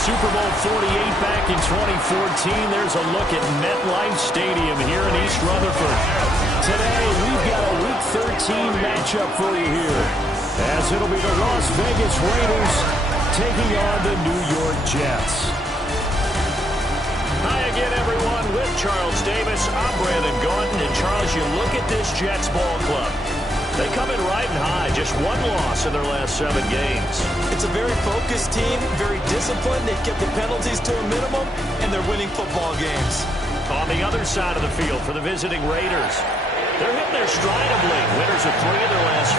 Super Bowl 48 back in 2014. There's a look at MetLife Stadium here in East Rutherford. Today, we've got a Week 13 matchup for you here, as it'll be the Las Vegas Raiders taking on the New York Jets. Hi again, everyone. With Charles Davis, I'm Brandon Gaunton. And Charles, you look at this Jets ball club. They come in riding high, just one loss in their last 7 games. It's a very focused team, very disciplined. They've kept the penalties to a minimum, and they're winning football games. On the other side of the field for the visiting Raiders, they're hitting their stride of late. Winners of 3 of their last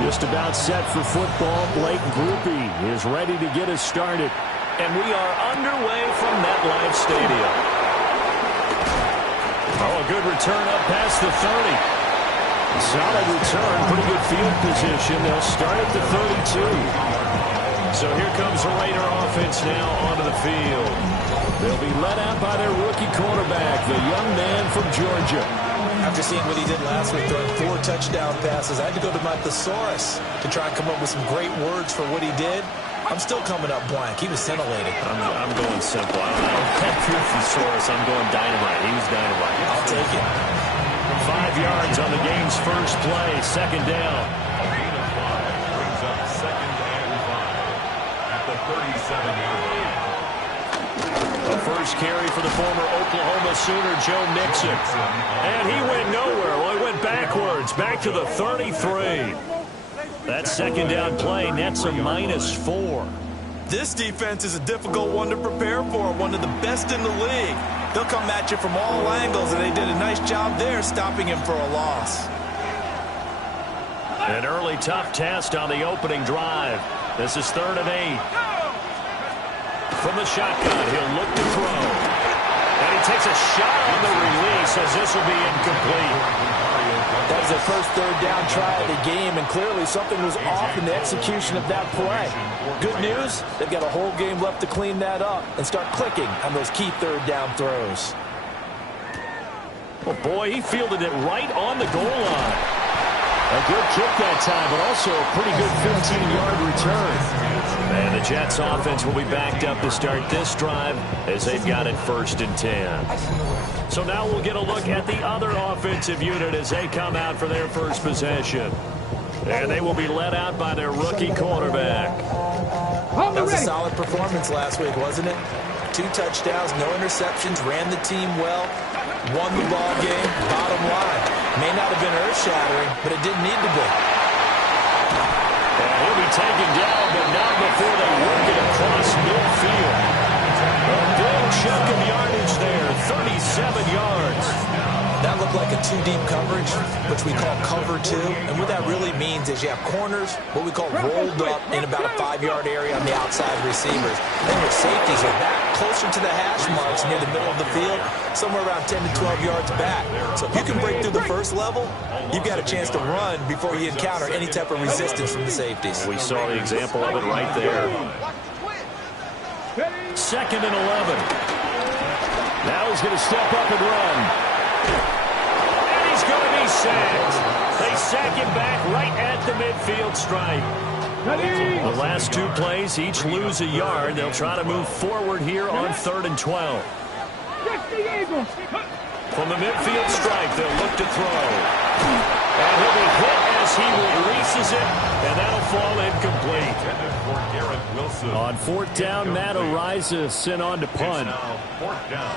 4. Just about set for football. Blake Grupe is ready to get us started. And we are underway from MetLife Stadium. Oh, a good return up past the 30. Solid return, pretty good field position. They'll start at the 32. So here comes the Raider offense now onto the field. They'll be led out by their rookie quarterback, the young man from Georgia. After seeing what he did last week, throwing 4 touchdown passes, I had to go to my thesaurus to try and come up with some great words for what he did. I'm still coming up blank. He was scintillating. I'm going simple. I don't have your thesaurus. I'm going dynamite. He was dynamite. I'll take it. 5 yards on the game's first play. Second down. Gain of 5 brings up 2nd and 5 at the 37-yard line. A first carry for the former Oklahoma Sooner, Joe Mixon. And he went nowhere. Well, he went backwards, back to the 33. That second down play nets a -4. This defense is a difficult one to prepare for, one of the best in the league. They'll come at you from all angles, and they did a nice job there stopping him for a loss. An early tough test on the opening drive. This is 3rd and 8. From the shotgun, he'll look to throw. And he takes a shot on the release as this will be incomplete. That was their first 3rd down try of the game, and clearly something was off in the execution of that play. Good news, they've got a whole game left to clean that up and start clicking on those key 3rd down throws. Well, boy, he fielded it right on the goal line. A good kick that time, but also a pretty good 15-yard return. And the Jets offense will be backed up to start this drive as they've got it 1st and 10. So now we'll get a look at the other offensive unit as they come out for their first possession. And they will be led out by their rookie quarterback. That was a solid performance last week, wasn't it? 2 touchdowns, no interceptions, ran the team well, won the ball game. Bottom line, may not have been earth-shattering, but it didn't need to be. And he'll be taken down, but not before they work it across midfield. A big chunk of yardage there, 37 yards. That looked like a 2-deep coverage, which we call cover 2. And what that really means is you have corners, what we call rolled up in about a 5-yard area on the outside receivers. Then your safeties are back closer to the hash marks near the middle of the field, somewhere around 10 to 12 yards back. So if you can break through the first level, you've got a chance to run before you encounter any type of resistance from the safeties. We saw the example of it right there. 2nd and 11. Now he's going to step up and run. And he's going to be sacked. They sack him back right at the midfield stripe. The last 2 plays, each lose a yard. They'll try to move forward here on 3rd and 12. From the midfield stripe, they'll look to throw. And he'll be hit as he releases it, and that'll fall incomplete. On 4th down, Matt Araiza sent on to punt. 4th down.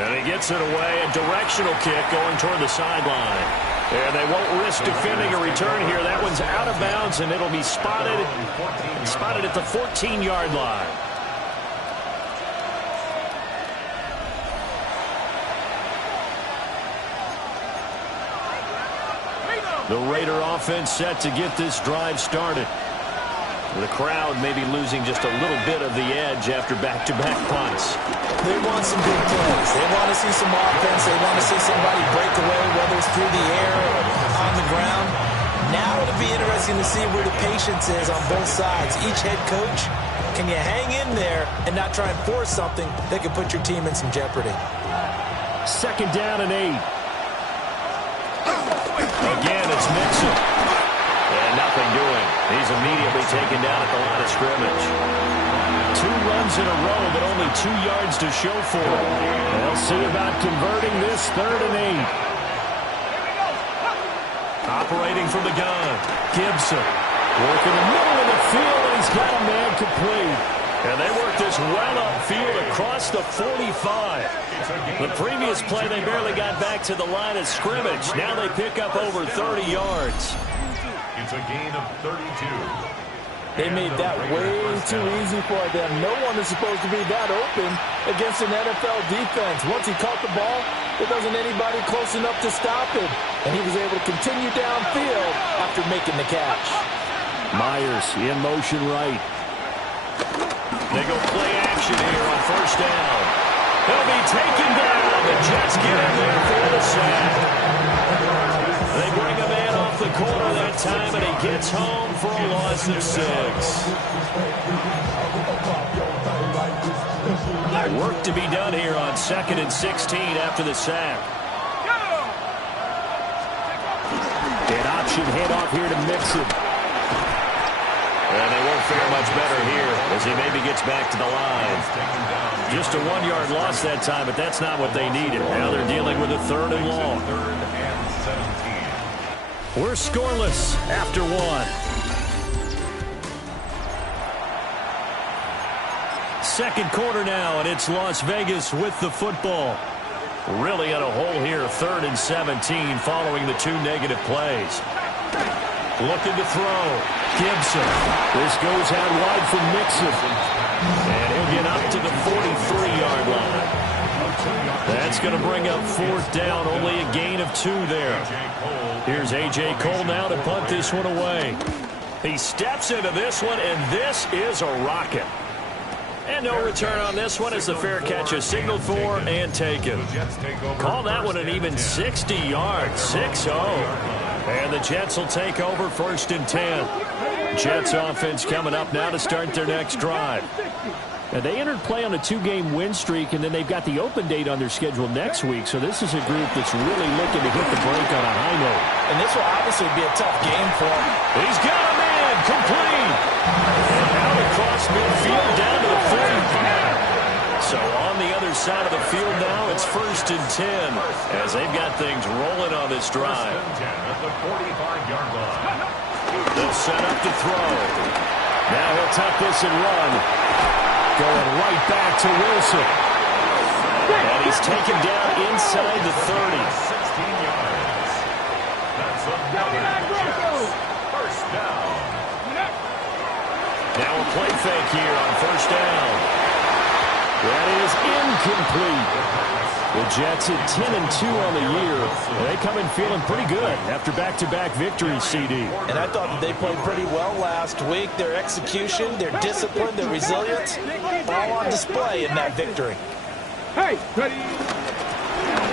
And he gets it away, a directional kick going toward the sideline. And they won't risk defending a return here. That one's out of bounds, and it'll be spotted at the 14-yard line. The Raider offense set to get this drive started. The crowd may be losing just a little bit of the edge after back-to-back punts. They want some good plays. They want to see some offense. They want to see somebody break away, whether it's through the air or on the ground. Now it'll be interesting to see where the patience is on both sides. Each head coach, can you hang in there and not try and force something that could put your team in some jeopardy? 2nd down and 8. Again, it's Mixon. And nothing doing. He's immediately taken down at the line of scrimmage. 2 runs in a row, but only 2 yards to show for it. They'll see about converting this 3rd and 8. Operating from the gun. Gibson. Working the middle of the field, and he's got a man complete. And they work this well upfield across the 45. The previous play, they barely got back to the line of scrimmage. Now they pick up over 30 yards. It's a gain of 32. They made that way too easy for them. No one is supposed to be that open against an NFL defense. Once he caught the ball, there wasn't anybody close enough to stop him. And he was able to continue downfield after making the catch. Myers in motion right. They go play action here on 1st down. He'll be taken down. The Jets get in there for the sack. They bring a man off the corner that time, and he gets home for a loss of 6. Work to be done here on 2nd and 16 after the sack. An option handoff here to Mixon. And they won't fare much better here as he maybe gets back to the line. Just a 1-yard loss that time, but that's not what they needed. Now they're dealing with a 3rd and long. 3rd and 17. We're scoreless after 1. 2nd quarter now, and it's Las Vegas with the football. Really in a hole here, 3rd and 17 following the 2 negative plays. Looking to throw. Gibson. This goes out wide from Mixon. And he'll get up to the 43-yard line. That's going to bring up 4th down. Only a gain of 2 there. Here's A.J. Cole now to punt this one away. He steps into this one, and this is a rocket. And no return on this one as the fair catch is signaled for and taken. Call that one an even 60 yards. 6-0. And the Jets will take over 1st and 10. Jets offense coming up now to start their next drive. Now, they entered play on a 2-game win streak, and then they've got the open date on their schedule next week. So this is a group that's really looking to hit the break on a high note. And this will obviously be a tough game for him. He's got a man complete. And out across midfield down to the 45. So on the other side of the field now, it's 1st and 10 as they've got things rolling on this drive. At the 45-yard line. They'll set up to throw. Now he'll tuck this and run. Going right back to Wilson. And he's taken down inside the 30. 16 yards. That's another Jets. 1st down. Now a play fake here on 1st down. That is incomplete. The Jets at 10-2 on the year. They come in feeling pretty good after back-to-back victories, CD. And I thought that they played pretty well last week. Their execution, their discipline, their resilience, all on display in that victory. Hey, ready?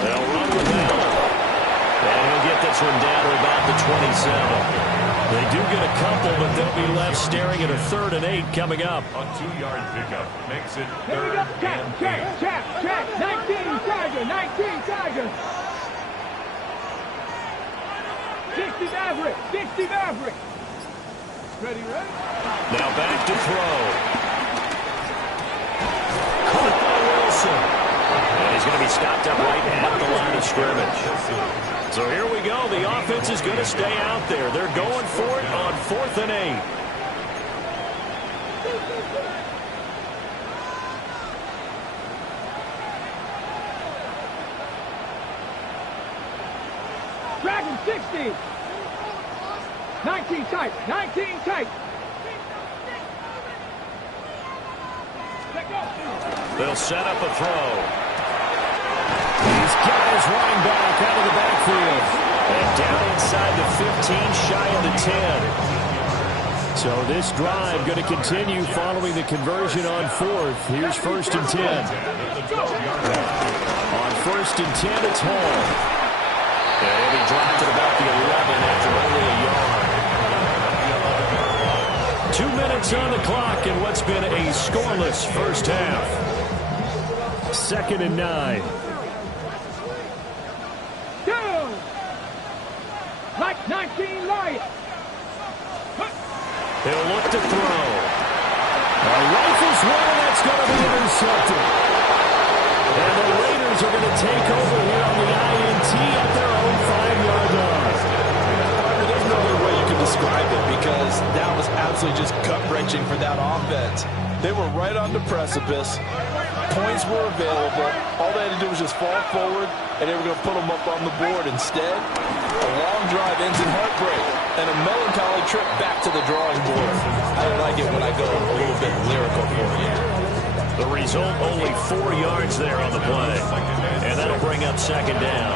They'll run with that. And he'll get this one down to about the 27. They do get a couple, but they'll be left staring at a 3rd and 8 coming up. A 2-yard pickup makes it Here we 3rd go. and 8. Check. 19 Tiger. 19 Tiger. 60 Maverick. Ready? Now back to throw. Caught by Wilson. And he's going to be stopped up right at the line of scrimmage. So here we go. The offense is going to stay out there. They're going for it on 4th and 8. Dragon 60. 19 tight. 19 tight. They'll set up a throw. He's got his running back out of the backfield. And down inside the 15, shy of the 10. So this drive going to continue following the conversion on fourth. Here's 1st and 10. On 1st and 10, it's Hall. And he dropped at about the 11 after only a yard. 2 minutes on the clock in what's been a scoreless first half. 2nd and 9. Down. Like 19 light. He'll look to throw. A rifles one, that's going to be intercepted. And the Raiders are going to take over here on the INT at their own 5-yard line. There's no other way you can describe it because that was absolutely just gut-wrenching for that offense. They were right on the precipice. Points were available. All they had to do was just fall forward, and they were going to put them up on the board. Instead, a long drive ends in heartbreak and a melancholy trip back to the drawing board. I like it when I go a little bit lyrical for you. The result, only 4 yards there on the play. And that'll bring up 2nd down.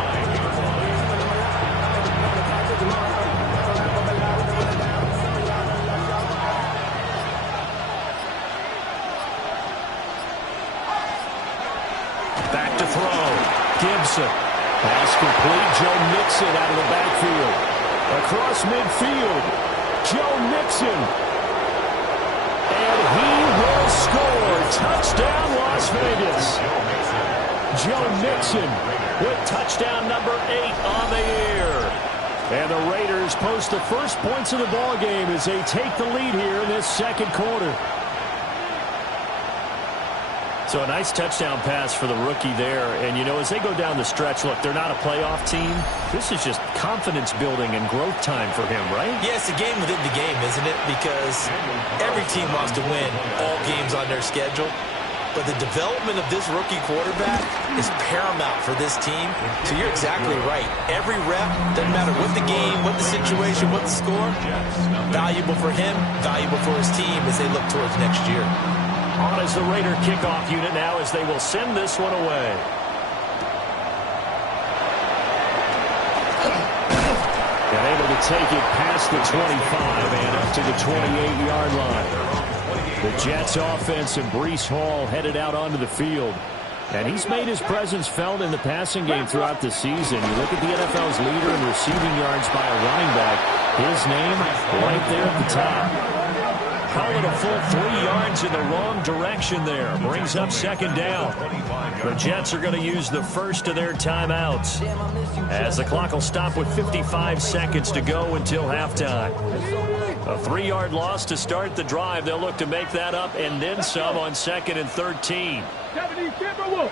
Back to throw. Gibson. Pass complete. Joe Mixon out of the backfield. Across midfield. Joe Mixon. And he will score. Touchdown, Las Vegas. Joe Mixon with touchdown number 8 on the year. And the Raiders post the first points of the ball game as they take the lead here in this 2nd quarter. So a nice touchdown pass for the rookie there. And, you know, as they go down the stretch, look, they're not a playoff team. This is just confidence building and growth time for him, right? Yeah, it's a game within the game, isn't it? Because every team wants to win all games on their schedule. But the development of this rookie quarterback is paramount for this team. So you're exactly right. Every rep, doesn't matter what the game, what the situation, what the score, valuable for him, valuable for his team as they look towards next year. On as the Raider kickoff unit now as they will send this one away. And able to take it past the 25 and up to the 28-yard line. The Jets offense and Breece Hall headed out onto the field. And he's made his presence felt in the passing game throughout the season. You look at the NFL's leader in receiving yards by a running back. His name right there at the top. Call it a full 3 yards in the wrong direction there. Brings up 2nd down. The Jets are going to use the first of their timeouts as the clock will stop with 55 seconds to go until halftime. A 3-yard loss to start the drive. They'll look to make that up and then some on 2nd and 13. 70 Timberwolves.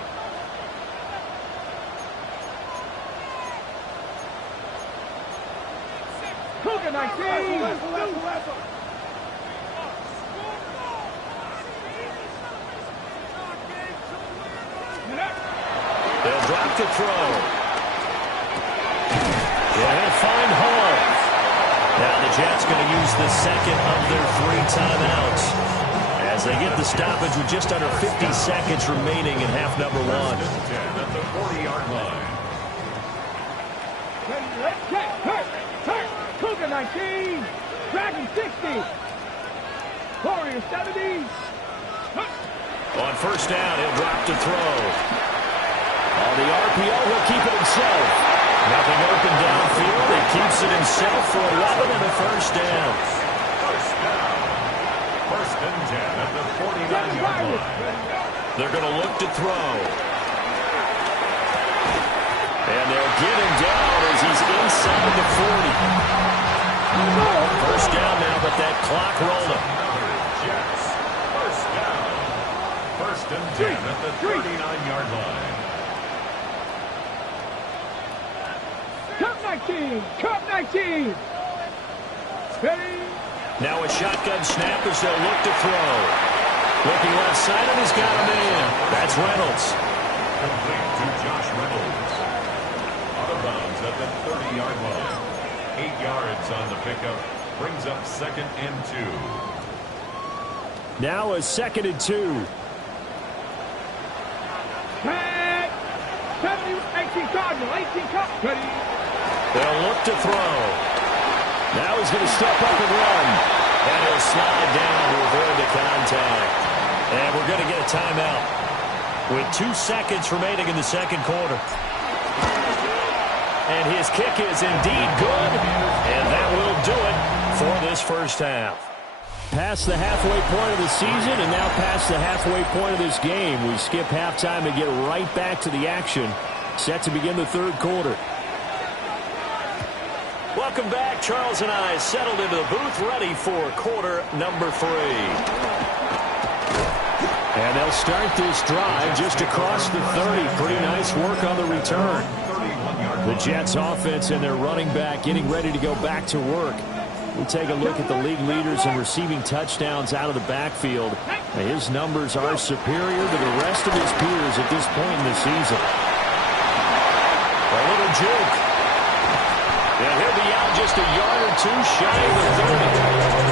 Cougar 19. They'll drop the throw. They'll find Hall. Now the Jets going to use the 2nd of their 3 timeouts as they get the stoppage with just under 50 seconds remaining in half number 1. At the 40-yard line. Cougar 19. Dragon 60. Warrior 70. On 1st down, he'll drop to throw. On the RPO, he'll keep it himself. Nothing open downfield. He keeps it himself for 11 and a 1st down. 1st and 10 at the 49-yard line. They're going to look to throw. And they'll get him down as he's inside the 40. 1st down now, but that clock rolling. Jets. 1st down. 1st and 10 at the 39-yard line. Cup 19. Cup 19. Ready? Now a shotgun snap as they'll look to throw. Looking left side, and he's got a man. That's Reynolds. Complete to Josh Reynolds. Out of bounds at the 30-yard line. 8 yards on the pickup. Brings up 2nd and 2. Now a 2nd and 2. Tag. 18 Cardinal. 18 Cardinal. They'll look to throw. Now he's going to step up and run. And he'll slide down to avoid the contact. And we're going to get a timeout with 2 seconds remaining in the second quarter. And his kick is indeed good. And that will do it for this first half. Past the halfway point of the season and now past the halfway point of this game. We skip halftime and get right back to the action. Set to begin the third quarter. Welcome back. Charles and I settled into the booth ready for quarter number 3. And they'll start this drive just across the 30. Pretty nice work on the return. The Jets offense and their running back getting ready to go back to work. We'll take a look at the league leaders in receiving touchdowns out of the backfield. His numbers are superior to the rest of his peers at this point in the season. A little juke. And he'll be out just a yard or 2 shy of the 30.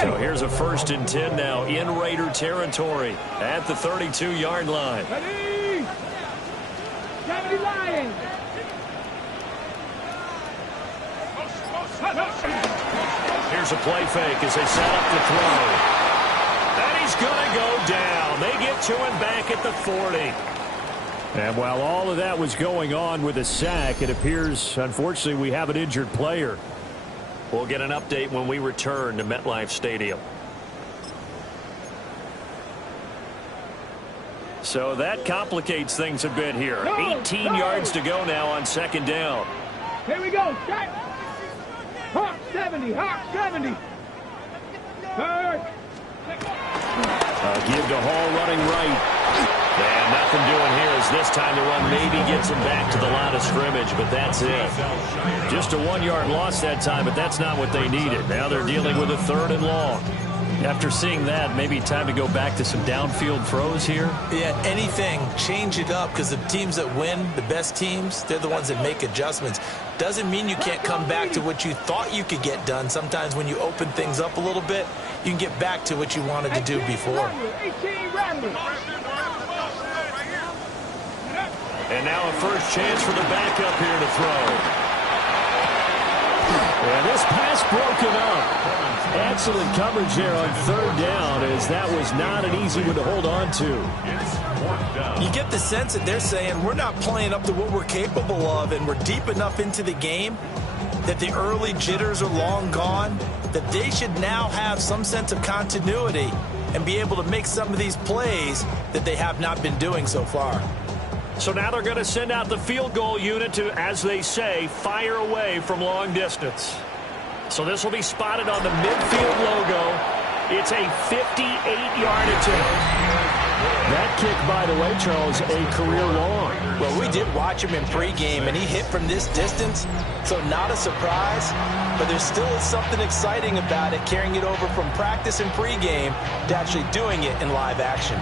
So here's a 1st and 10 now in Raider territory at the 32-yard line. Ready. 70 Lions. Here's a play fake as they set up the throw. And he's going to go down. They get to him back at the 40. And while all of that was going on with a sack, it appears, unfortunately, we have an injured player. We'll get an update when we return to MetLife Stadium. So that complicates things a bit here. 18 yards to go now on 2nd down. Here we go. Start. Hawk 70. Hawk 70. Third. Give to Hall running right. And nothing doing here as this time the run maybe gets him back to the line of scrimmage, but that's it. Just a 1-yard loss that time, but that's not what they needed. Now they're dealing with a 3rd and long. After seeing that, maybe time to go back to some downfield throws here. Yeah, anything. Change it up because the teams that win, the best teams, they're the ones that make adjustments. Doesn't mean you can't come back to what you thought you could get done. Sometimes when you open things up a little bit, you can get back to what you wanted to do before. 18 Ramblers. And now a first chance for the backup here to throw. And this pass broken up. Excellent coverage there on 3rd down, as that was not an easy one to hold on to. You get the sense that they're saying we're not playing up to what we're capable of, and we're deep enough into the game that the early jitters are long gone, that they should now have some sense of continuity and be able to make some of these plays that they have not been doing so far. So now they're going to send out the field goal unit to, as they say, fire away from long distance. So this will be spotted on the midfield logo. It's a 58-yard attempt. That kick, by the way, Charles, a career long. Well, we did watch him in pregame, and he hit from this distance, so not a surprise. But there still is something exciting about it, carrying it over from practice and pregame to actually doing it in live action.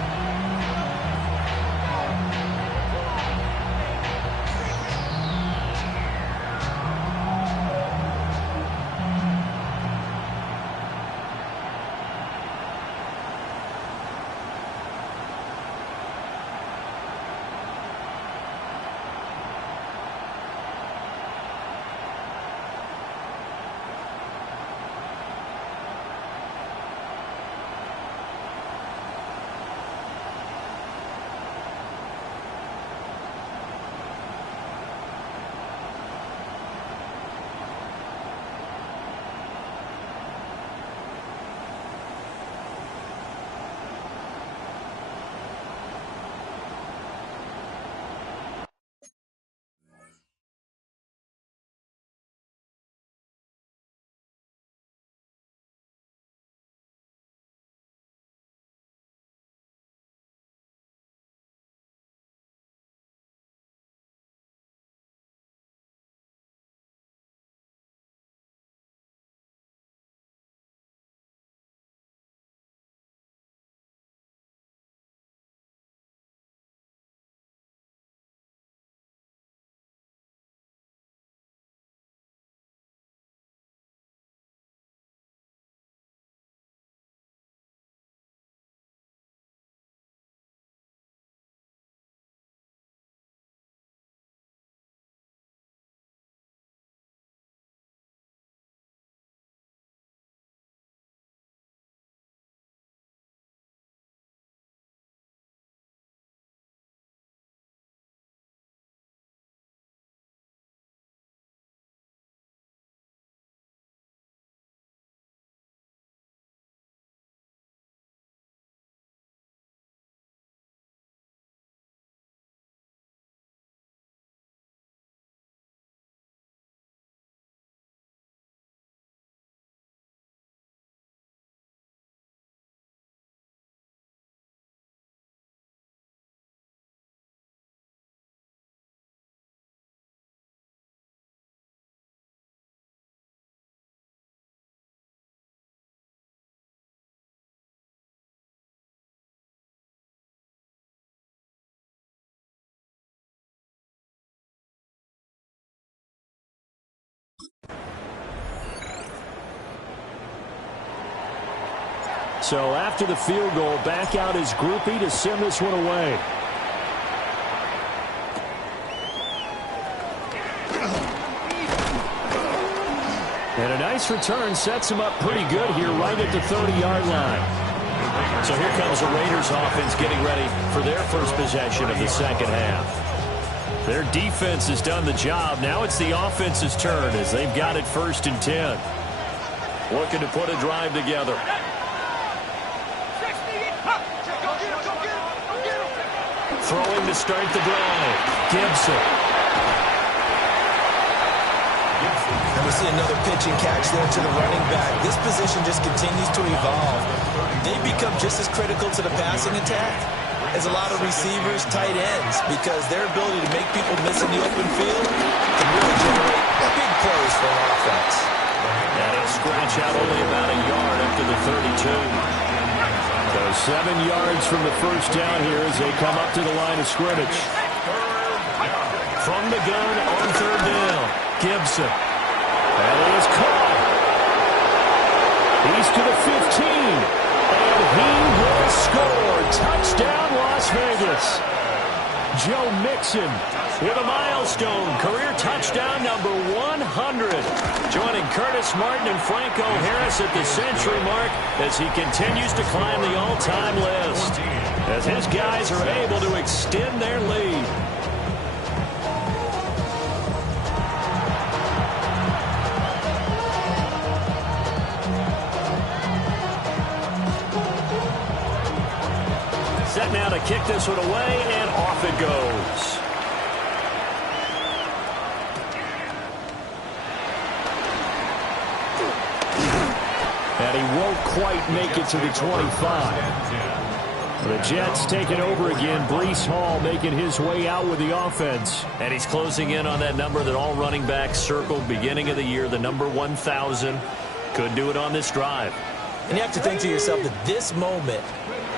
So after the field goal, back out his groupie to send this one away. And a nice return sets him up pretty good here right at the 30-yard line. So here comes the Raiders offense getting ready for their first possession of the second half. Their defense has done the job. Now it's the offense's turn as they've got it 1st and 10. Looking to put a drive together. Throwing to start the drive. Gibson. And we see another pitch and catch there to the running back. This position just continues to evolve. They become just as critical to the passing attack as a lot of receivers, tight ends, because their ability to make people miss in the open field can really generate big plays for an offense. And he'll scratch out only about a yard after the 32. So 7 yards from the first down here as they come up to the line of scrimmage. From the gun on 3rd down, Gibson. And it is caught. He's to the 15. And he will score. Touchdown, Las Vegas. Joe Mixon with a milestone career touchdown number 100. Joining Curtis Martin and Franco Harris at the century mark as he continues to climb the all-time list. As his guys are able to extend their lead. Set now to kick this one away, and off it goes. And he won't quite make it to the 25. The Jets take it over again. Breece Hall making his way out with the offense. And he's closing in on that number that all running backs circled beginning of the year, the number 1,000. Could do it on this drive. And you have to think to yourself that this moment,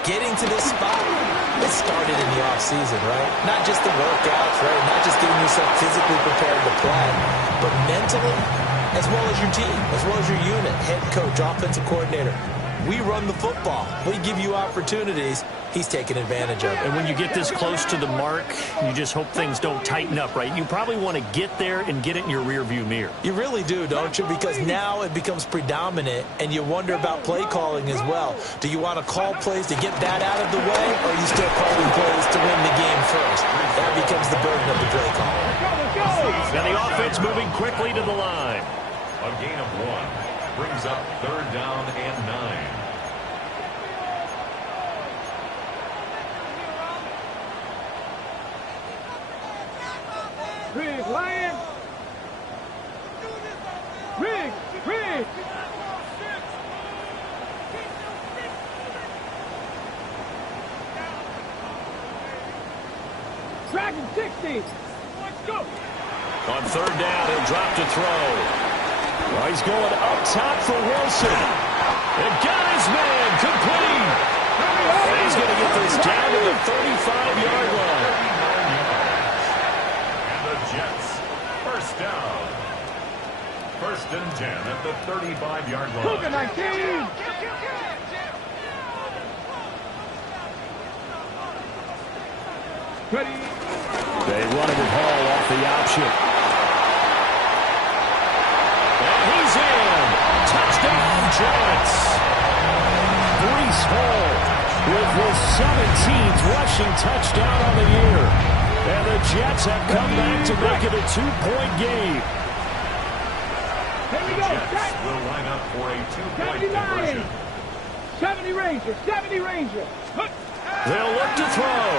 getting to this spot, it started in the offseason, right? Not just the workouts, right? Not just getting yourself physically prepared to play, but mentally, as well as your team, as well as your unit, head coach, offensive coordinator. We run the football. We give you opportunities. He's taking advantage of it. And when you get this close to the mark, you just hope things don't tighten up, right? You probably want to get there and get it in your rearview mirror. You really do, don't you? Because now it becomes predominant, and you wonder about play calling as well. Do you want to call plays to get that out of the way, or are you still calling plays to win the game first? That becomes the burden of the play call. Now the offense moving quickly to the line. A gain of 1 brings up 3rd down and 9. Riggs, Lion. Riggs, Riggs. Dragon 60. Let's go. On 3rd down, he'll drop to throw. Well, he's going up top for Wilson. And got his man complete. And he's going to get this down to the 35-yard line. And the Jets, 1st down. 1st and 10 at the 35-yard line. Cougar 19. Ready. They run it with Hall off the option. And he's in. Touchdown, Jets. Breece Hall with his 17th rushing touchdown on the year. And the Jets have come back to make it a 2-point game. Here we The go. Jets will line up for a 2-point 70 conversion. 70 Ranger. 70 Ranger. They'll look to throw.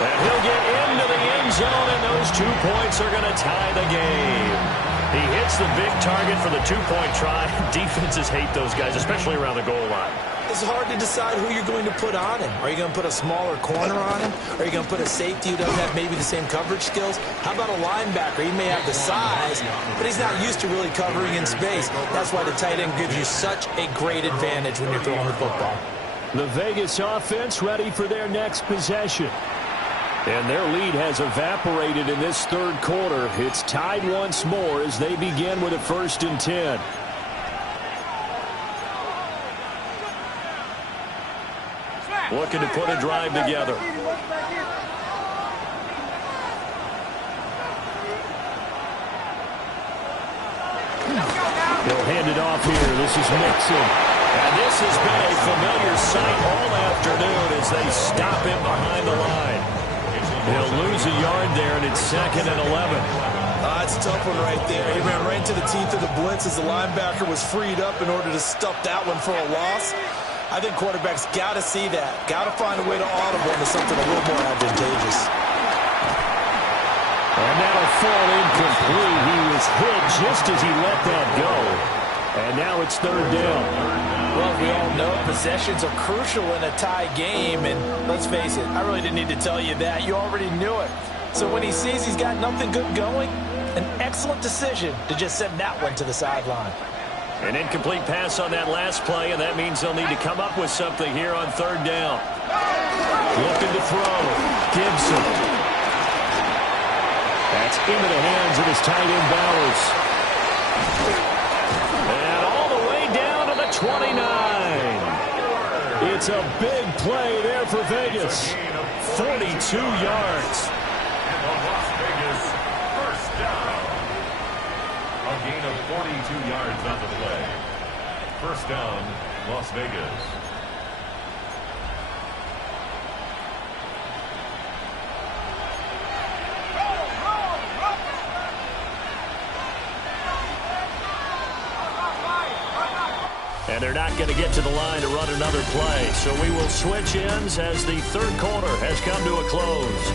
And he'll get into the end zone, and those 2 points are going to tie the game. He hits the big target for the 2-point try. Defenses hate those guys, especially around the goal line. It's hard to decide who you're going to put on him. Are you going to put a smaller corner on him? Are you going to put a safety who doesn't have maybe the same coverage skills? How about a linebacker? He may have the size, but he's not used to really covering in space. That's why the tight end gives you such a great advantage when you're throwing the football. The Vegas offense ready for their next possession. And their lead has evaporated in this 3rd quarter. It's tied once more as they begin with a 1st and 10. looking to put a drive together. He'll hand it off here. This is Mixon. And this has been a familiar sight all afternoon as they stop him behind the line. He'll lose a yard there, and it's 2nd and 11. It's a tough one right there. He ran right into the teeth of the blitz as the linebacker was freed up in order to stuff that one for a loss. I think quarterbacks got to see that. Got to find a way to audible into something a little more advantageous. And that'll fall incomplete. He was hit just as he let that go. And now it's 3rd down. Well, we all know possessions are crucial in a tie game. And let's face it, I really didn't need to tell you that. You already knew it. So when he sees he's got nothing good going, an excellent decision to just send that one to the sideline. An incomplete pass on that last play, and that means they'll need to come up with something here on 3rd down. Looking to throw. Gibson. That's into the hands of his tight end, Bowers. And all the way down to the 29. It's a big play there for Vegas. 42 yards. And the Las Vegas first down. A gain of 42 yards on the play. First down, Las Vegas. And they're not going to get to the line to run another play. So we will switch ends as the 3rd quarter has come to a close.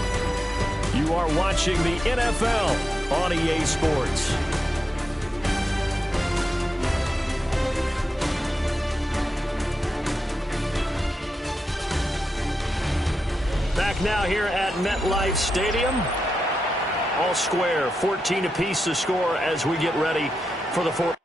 You are watching the NFL on EA Sports. Back now here at MetLife Stadium. All square, 14 apiece to score as we get ready for the 4th.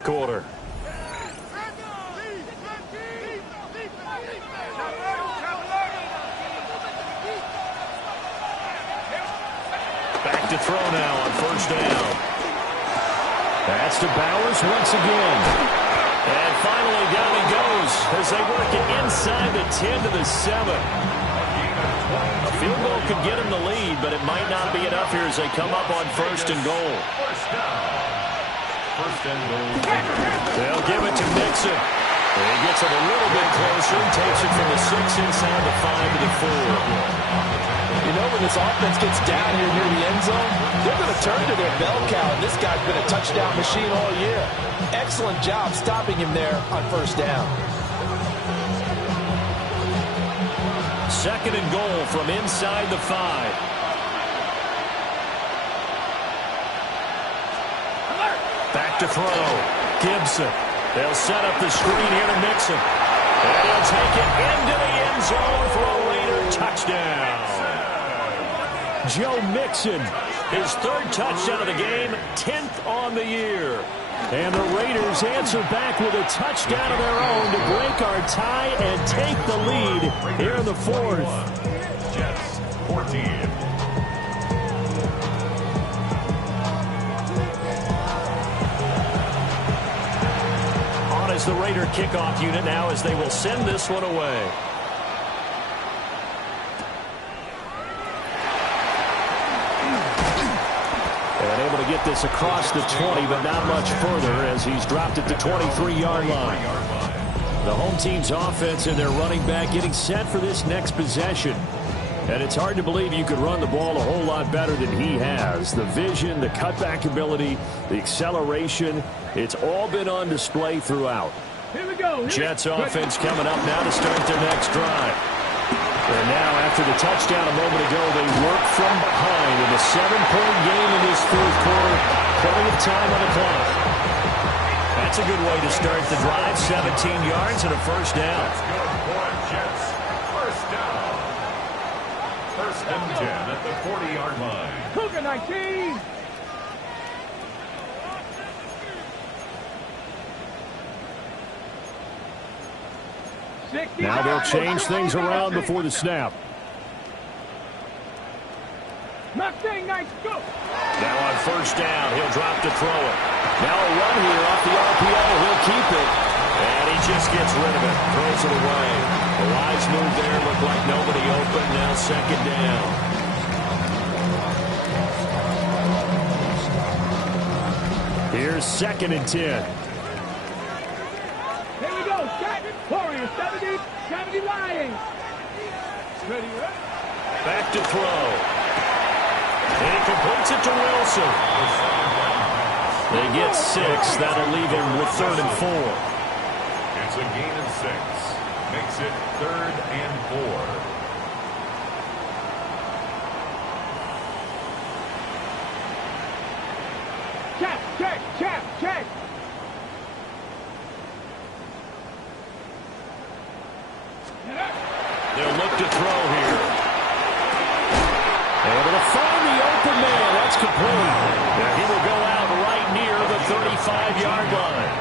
quarter. Back to throw now on first down. That's to Bowers once again. And finally down he goes as they work it inside the 10 to the 7. A field goal could get him the lead, but it might not be enough here as they come up on first and goal. First and goal. They'll give it to Mixon. He gets it a little bit closer and takes it from the 6 inside the 5 to the 4. You know, when this offense gets down here near the end zone, they're going to turn to their bell cow, and this guy's been a touchdown machine all year. Excellent job stopping him there on first down. Second and goal from inside the 5. Back to throw. Gibson. They'll set up the screen here to Mixon. And he'll take it into the end zone for a Raider touchdown. Joe Mixon, his third touchdown of the game, 10th on the year. And the Raiders answer back with a touchdown of their own to break our tie and take the lead here in the fourth. Jets 14. On is the Raider kickoff unit now as they will send this one away. And able to get this across the 20, but not much further as he's dropped it to 23-yard line. The home team's offense and their running back getting set for this next possession. And it's hard to believe you could run the ball a whole lot better than he has. The vision, the cutback ability, the acceleration, it's all been on display throughout. Here we go. Jets offense coming up now to start their next drive. And now, after the touchdown a moment ago, they work from behind in a 7-point game in this fourth quarter. Plenty of time on the clock. That's a good way to start the drive. 17 yards and a first down. That's good for Jets. First down. First and 10 at the 40-yard line. Cougar 19. Now they'll change things around before the snap. Mustang, nice go. Now on first down, he'll drop to throw it. Now a run here off the RPO. He'll keep it. And he just gets rid of it. Throws it away. The wise move there. Looked like nobody open. Now second down. Here's second and 10. Here we go. Warriors, 70 Lions. Ready, Back to throw. And he completes it to Wilson. They get 6. That'll leave him with 3rd and 4. It's a gain of 6. Makes it 3rd and 4. Check. They'll look to throw here. Able to find the open man. That's complete. And he will go out right near the 35-yard line.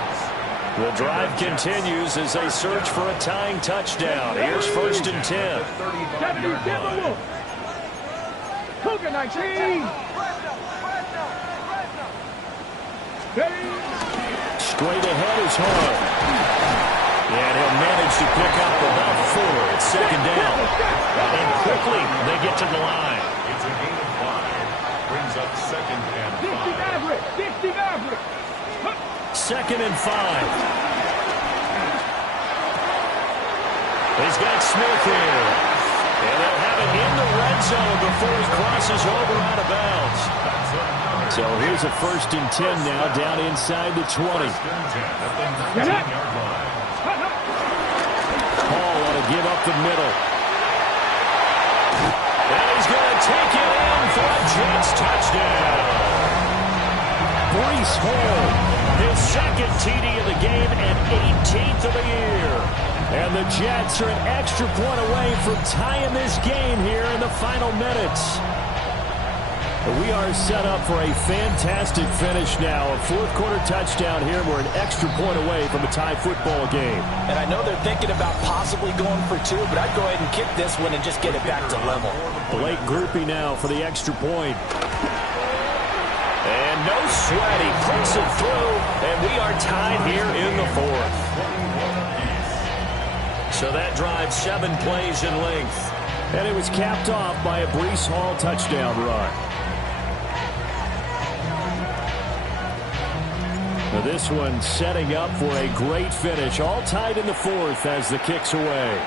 The drive continues as they search for a tying touchdown. Here's first and 10. Cougar 19. Straight ahead is Hart. And he'll manage to pick up about 4. It's second down. And quickly they get to the line. It's a gain of 5. Brings up second and 5. 60 average. Second and 5. He's got Smith here. And they'll have him in the red zone before he crosses over out of bounds. So here's a first and 10 now down inside the 20. First and 10 at the 19-yard line. Paul ought to give up the middle. And he's going to take it in for a Jets touchdown. Breece Hall, his second TD of the game and 18th of the year. And the Jets are an extra point away from tying this game here in the final minutes. We are set up for a fantastic finish now. A fourth-quarter touchdown here. We're an extra point away from a tie football game. And I know they're thinking about possibly going for two, but I'd go ahead and kick this one and just get it back to level. Blake groupie now for the extra point. And no sweat. He puts it through, and we are tied here in the fourth. So that drive 7 plays in length. And it was capped off by a Breece Hall touchdown run. Now this one setting up for a great finish. All tied in the fourth as the kick's away.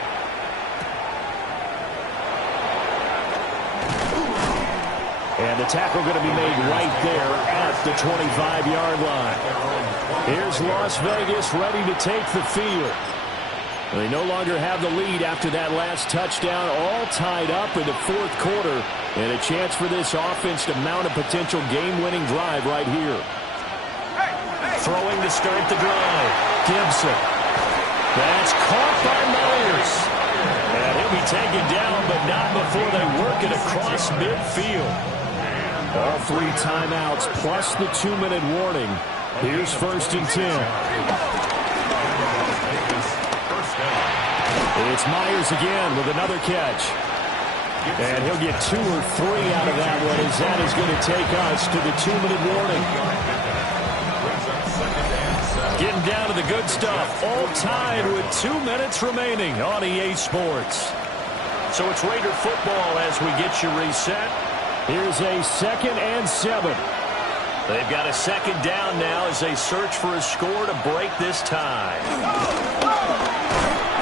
And the tackle going to be made right there at the 25-yard line. Here's Las Vegas ready to take the field. They no longer have the lead after that last touchdown. All tied up in the fourth quarter. And a chance for this offense to mount a potential game-winning drive right here. Throwing to start the drive. Gibson. That's caught by Myers. And he'll be taken down, but not before they work it across midfield. All 3 timeouts plus the 2-minute warning. Here's 1st and 10. It's Myers again with another catch. And he'll get 2 or 3 out of that one as that is going to take us to the 2-minute warning. Getting down to the good stuff. All tied with 2 minutes remaining on EA Sports. So it's Raider football as we get you reset. Here's a 2nd and 7. They've got a 2nd down now as they search for a score to break this tie.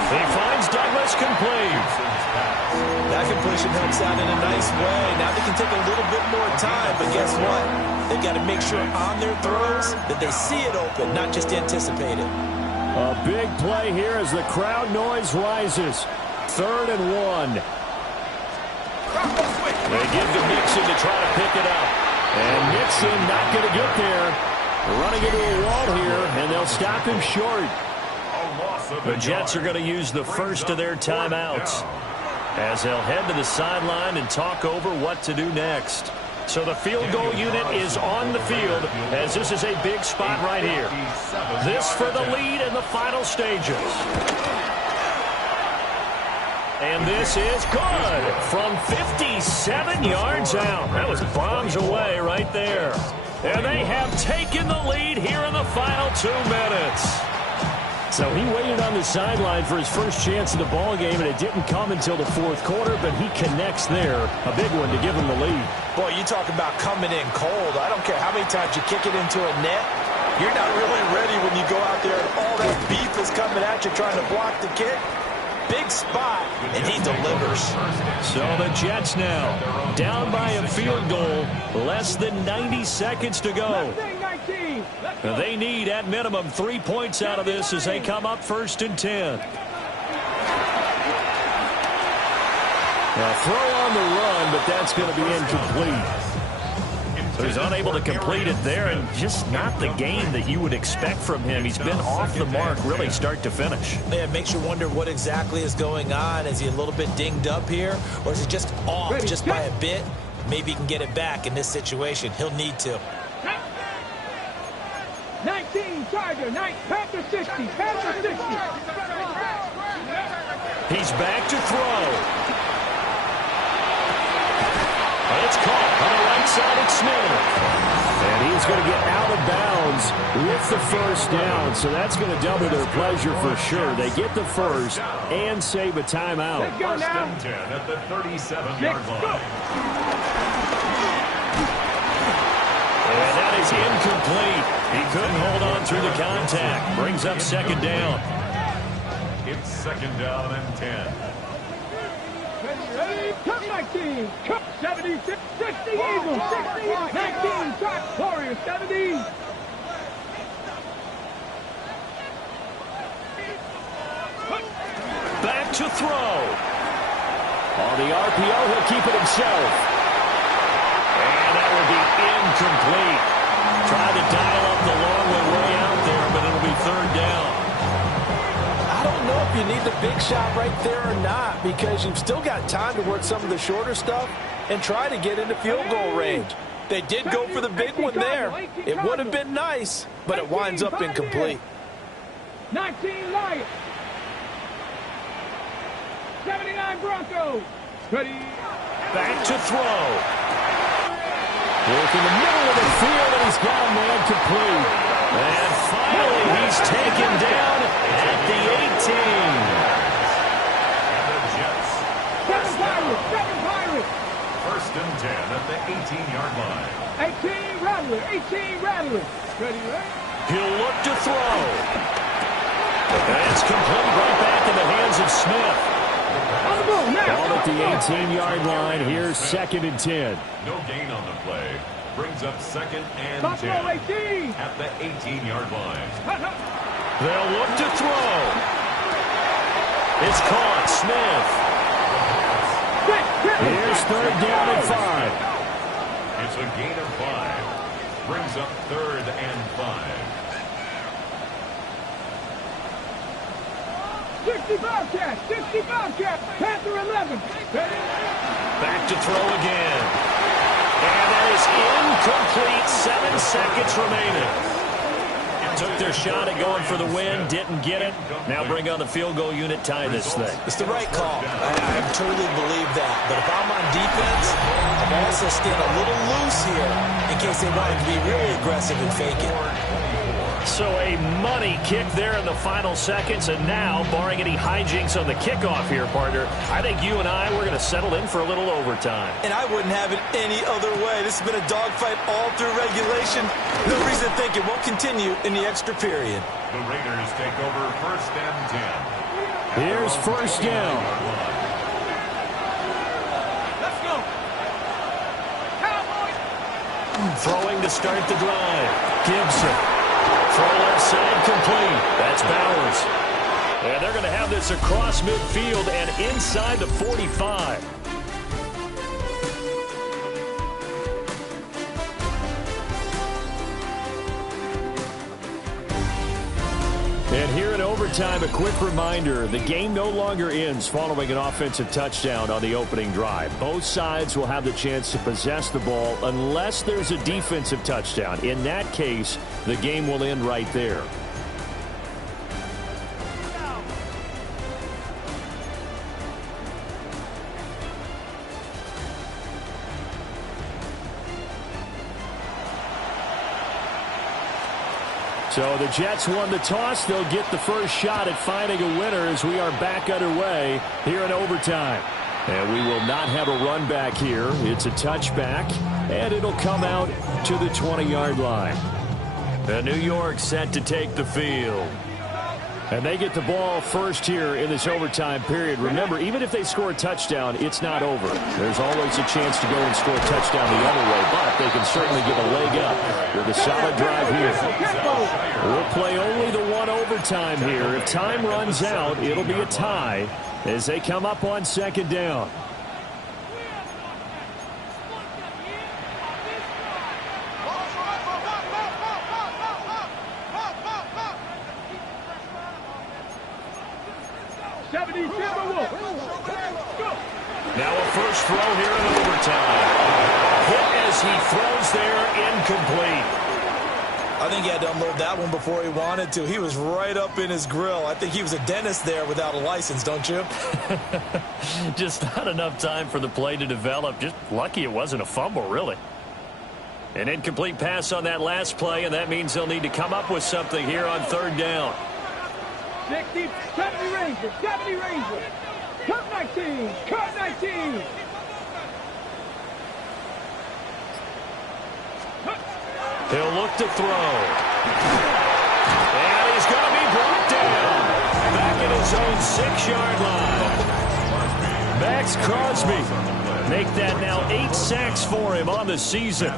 He finds Douglas complete. That completion helps out in a nice way. Now they can take a little bit more time, but guess what? They've got to make sure on their throws that they see it open, not just anticipate it. A big play here as the crowd noise rises. 3rd and 1. They give to Mixon to try to pick it up. And Mixon not going to get there. Running into a wall here, and they'll stop him short. The Jets are going to use the first of their timeouts as they'll head to the sideline and talk over what to do next. So the field goal unit is on the field as this is a big spot right here. This for the lead in the final stages. And this is good from 57 yards out. That was bombs away right there. And they have taken the lead here in the final 2 minutes. So he waited on the sideline for his first chance in the ball game, and it didn't come until the fourth quarter, but he connects there. A big one to give him the lead. Boy, you talk about coming in cold. I don't care how many times you kick it into a net. You're not really ready when you go out there and all that beef is coming at you trying to block the kick. Big spot, and he delivers. So the Jets now down by a field goal. Less than 90 seconds to go. They need, at minimum, 3 points out of this as they come up 1st and 10. A throw on the run, but that's going to be incomplete. So he's unable to complete it there, and just not the game that you would expect from him. He's been off the mark really start to finish. Yeah, it makes you wonder what exactly is going on. Is he a little bit dinged up here, or is he just off just by a bit? Maybe he can get it back in this situation. He'll need to. 19 Charger, Panther 60, Panther 60. He's back to throw. It's caught on the right side of Smith. And he's going to get out of bounds with the first down. So that's going to double their pleasure for sure. They get the first and save a timeout. First and 10 at the 37-yard line. And that is incomplete. He couldn't hold on through the contact. Brings up 2nd down. It's 2nd down and 10. Cup 19, Cup 70, 60 Eagles, 60, 19, Cup Warriors, 70. Back to throw. On the RPO, he'll keep it himself. And that will be incomplete. Tried to dial up the long way out there, but it'll be 3rd down. I don't know if you need the big shot right there or not, because you've still got time to work some of the shorter stuff and try to get into field goal range. They did go for the big one there. It would have been nice, but it winds up incomplete. 19 Lions. 79 Broncos. Ready. Back to throw. Working the middle of the field, and he's got a man complete. And finally, he's taken down at the 18. And the Jets. 7 Pirates. First and 10 at the 18-yard line. 18 Rattler. Ready. He'll look to throw. And it's complete right back in the hands of Smith. On the move now. Ball at the 18-yard line. Here's 2nd and 10. No gain on the play. Brings up 2nd and Buffalo 10 18. at the 18-yard line. They'll look to throw. It's caught. Smith. Here's 3rd down and 5. It's a gain of 5. Brings up 3rd and 5. 60 Bobcats. Panther 11. Ready. Back to throw again. And that is incomplete. 7 seconds remaining. Took their shot at going for the win, didn't get it. Now bring on the field goal unit, tie this thing. It's the right call. I truly believe that. But if I'm on defense, I'm also staying a little loose here in case they wanted to be really aggressive and fake it. So a money kick there in the final seconds, and now, barring any hijinks on the kickoff here, partner, I think you and I, we're going to settle in for a little overtime. And I wouldn't have it any other way. This has been a dogfight all through regulation. No reason to think it won't continue in the extra period. The Raiders take over 1st and 10. Here's 1st down. Let's go. Cowboys. Throwing to start the drive. Gibson. Throw left side complete. That's Bowers. And they're going to have this across midfield and inside the 45. And here in overtime, a quick reminder, the game no longer ends following an offensive touchdown on the opening drive. Both sides will have the chance to possess the ball unless there's a defensive touchdown. In that case, the game will end right there. So the Jets won the toss. They'll get the first shot at finding a winner as we are back underway here in overtime. And we will not have a run back here. It's a touchback, and it'll come out to the 20-yard line. And New York set to take the field. And they get the ball first here in this overtime period. Remember, even if they score a touchdown, it's not over. There's always a chance to go and score a touchdown the other way, but they can certainly get a leg up with a solid drive here. We'll play only the one overtime here. If time runs out, it'll be a tie as they come up on 2nd down. Now a first throw here in overtime. Hit as he throws there, incomplete. I think he had to unload that one before he wanted to. He was right up in his grill. I think he was a dentist there without a license, don't you? Just not enough time for the play to develop. Just lucky it wasn't a fumble, really. An incomplete pass on that last play, and that means they'll need to come up with something here on 3rd down. 60, 70 Rangers, 70 Rangers. Cut 19, cut 19. He'll look to throw. And he's going to be brought down. Back at his own 6-yard line. Max Crosby. Make that now 8 sacks for him on the season.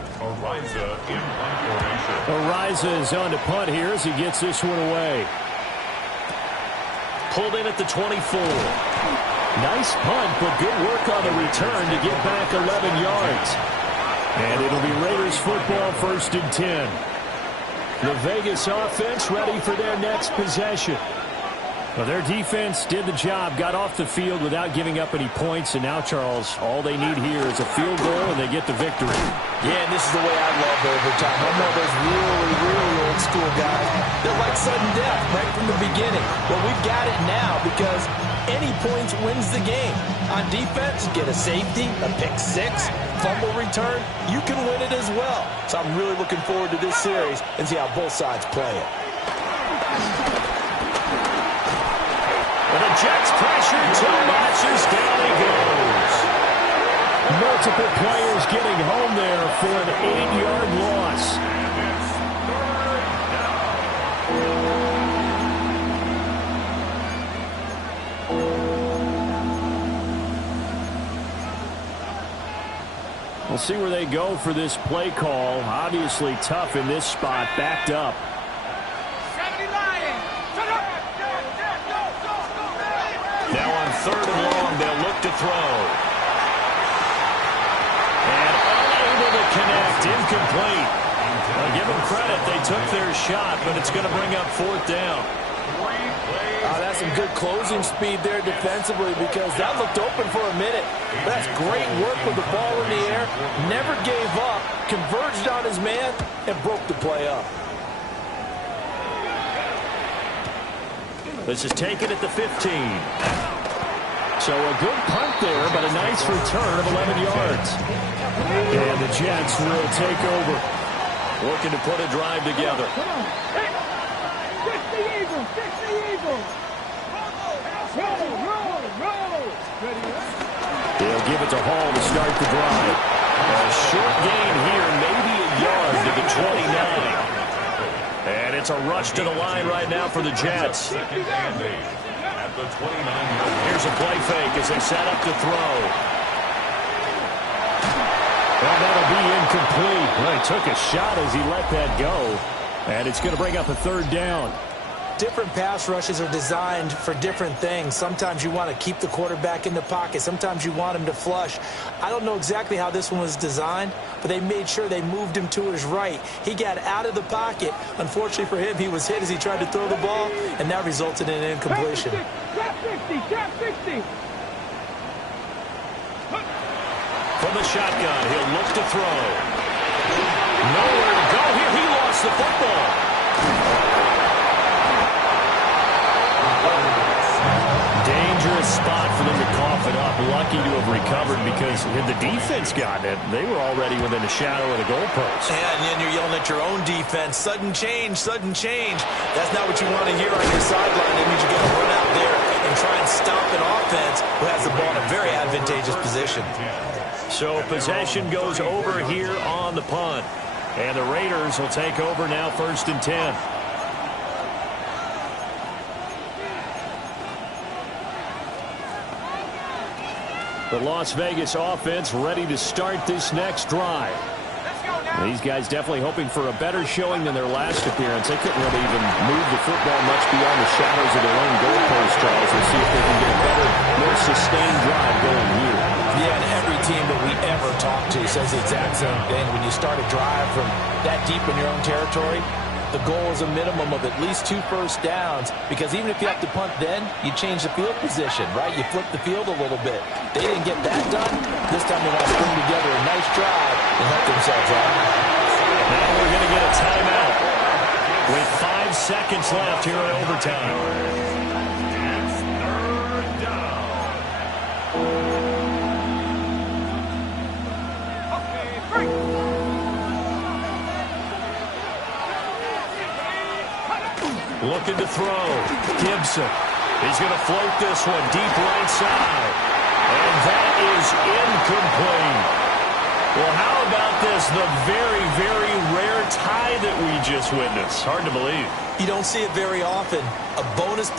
Ariza is on to punt here as he gets this one away. Pulled in at the 24. Nice punt, but good work on the return to get back 11 yards. And it'll be Raiders football 1st and 10. The Vegas offense ready for their next possession. Well, their defense did the job, got off the field without giving up any points, and now, Charles, all they need here is a field goal, and they get the victory. Yeah, and this is the way I love overtime. I'm one of those really, really old school guys. They're like sudden death right from the beginning. Well, we've got it now because any points wins the game. On defense, get a safety, a pick six, fumble return, you can win it as well. So I'm really looking forward to this series and see how both sides play it. And the Jets pressure too much as down he goes. Multiple players getting home there for an 8-yard loss. We'll see where they go for this play call. Obviously tough in this spot, backed up. Now on 3rd and long, they'll look to throw. And unable to connect, incomplete. Give them credit, they took their shot, but it's going to bring up 4th down. That's some good closing speed there defensively because that looked open for a minute. That's great work with the ball in the air. Never gave up, converged on his man, and broke the play up. This is taken at the 15. So a good punt there, but a nice return of 11 yards. And the Jets will take over. Looking to put a drive together. Come on. 60 Eagles. 60 Eagles. Roll. They'll give it to Hall to start the drive. A short gain here, maybe a yard to the 29. And it's a rush to the line right now for the Jets. At the 29. Here's a play fake as they set up to throw. Well, that'll be incomplete. Well, he took a shot as he let that go. And it's going to bring up a 3rd down. Different pass rushes are designed for different things. Sometimes you want to keep the quarterback in the pocket. Sometimes you want him to flush. I don't know exactly how this one was designed, but they made sure they moved him to his right. He got out of the pocket. Unfortunately for him, he was hit as he tried to throw the ball, and that resulted in an incompletion. Trap 60. From the shotgun, he'll look to throw. Nowhere to go here. He lost the football. Dangerous spot for them to cough it up. Lucky to have recovered because had the defense gotten it, they were already within a shadow of the goalpost. Yeah, and then you're yelling at your own defense. Sudden change, sudden change. That's not what you want to hear on your sideline. That means you got to run out there and try and stop an offense who has the ball in a very advantageous position. So possession goes over here on the punt. And the Raiders will take over now 1st and 10. The Las Vegas offense ready to start this next drive. These guys definitely hoping for a better showing than their last appearance. They couldn't really even move the football much beyond the shadows of their own goalpost, Charles. We'll see if they can get a better, more sustained drive going here. Yeah, and every team that we ever talk to says the exact same thing. When you start a drive from that deep in your own territory, the goal is a minimum of at least 2 first downs, because even if you have to punt then, you change the field position, right? You flip the field a little bit. They didn't get that done. This time they want to string together a nice drive and help themselves out. Now we're going to get a timeout with 5 seconds left here in overtime. Looking to throw. Gibson. He's going to float this one deep right side. And that is incomplete. Well, how about this? The very, very rare tie that we just witnessed. Hard to believe. You don't see it very often. A bonus